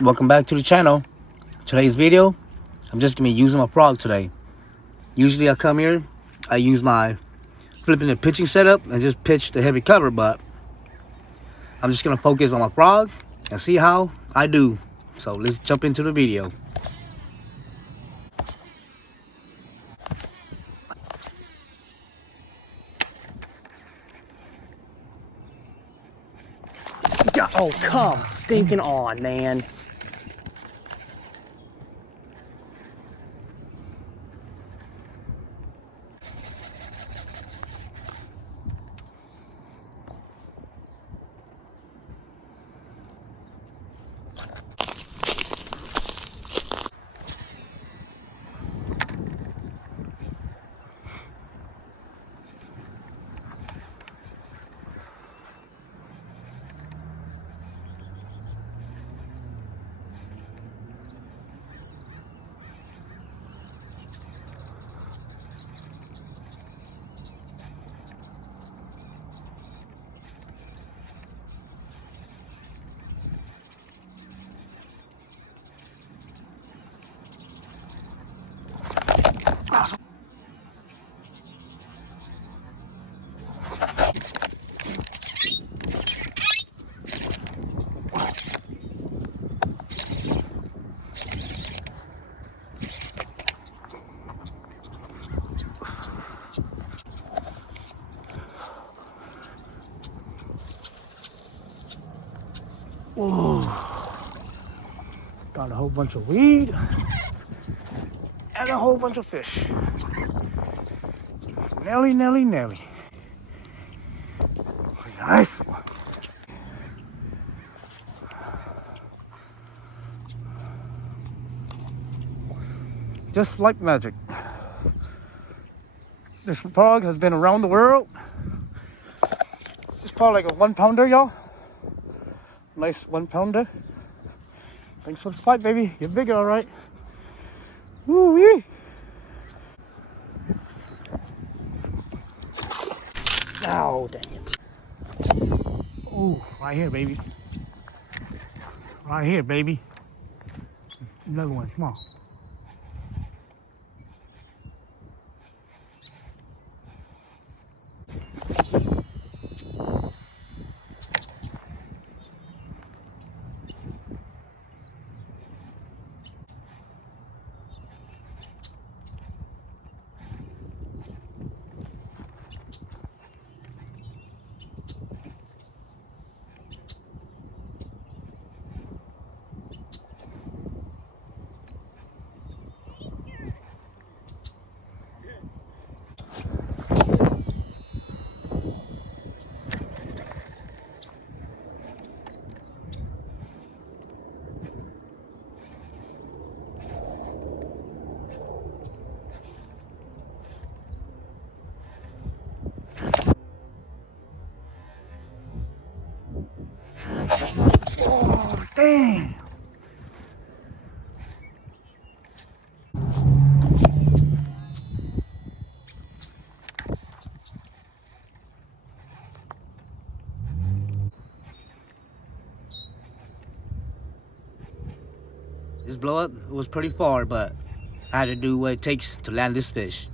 Welcome back to the channel. Today's video, I'm just gonna be using my frog today. Usually I come here, I use my flipping the pitching setup and just pitch the heavy cover, but I'm just gonna focus on my frog and see how I do. So let's jump into the video. Oh, come stinking on, man. Ooh. Got a whole bunch of weed and a whole bunch of fish. Nelly, Nelly, Nelly. Nice one. Just like magic. This frog has been around the world. Just probably like a 1 pounder, y'all. Nice 1 pounder. Thanks for the fight, baby. You're bigger, all right. Woo-wee. Oh, dang it. Ooh, right here, baby. Right here, baby. Another one, come on. Oh, dang. This blow up was pretty far, but I had to do what it takes to land this fish.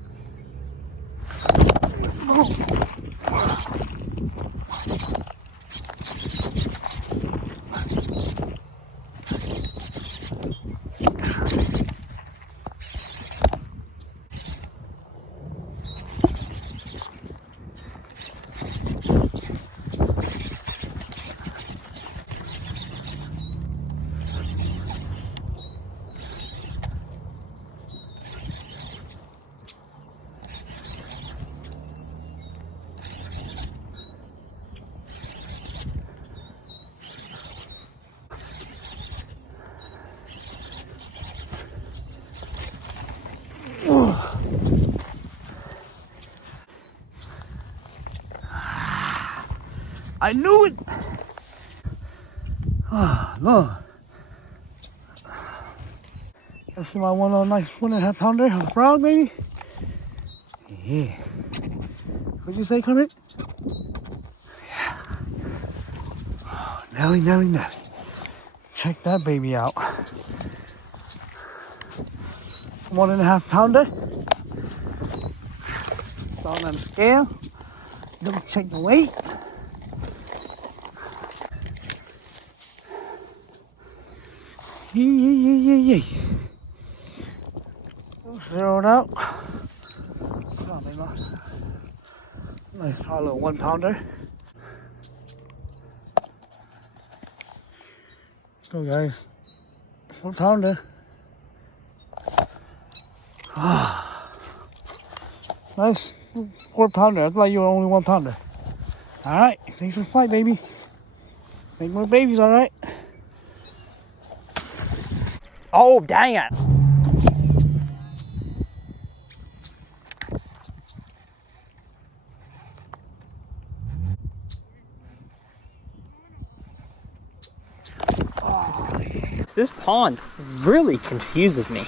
I knew it. Oh, Lord. Let's see my one little nice 1.5 pounder on the frog, baby. Yeah. What'd you say, Kermit? Yeah. Oh, Nelly, Nelly, Nelly. check that baby out. 1.5 pounder. It's on the scale. Double check the weight. Yee. Zero it out. Come on, baby. Nice hollow 1 pounder. Let's go, guys. 1 pounder. Nice 4 pounder. I thought you were only 1 pounder. All right, thanks for the fight, baby. Make more babies, all right? Oh, dang it. This pond really confuses me.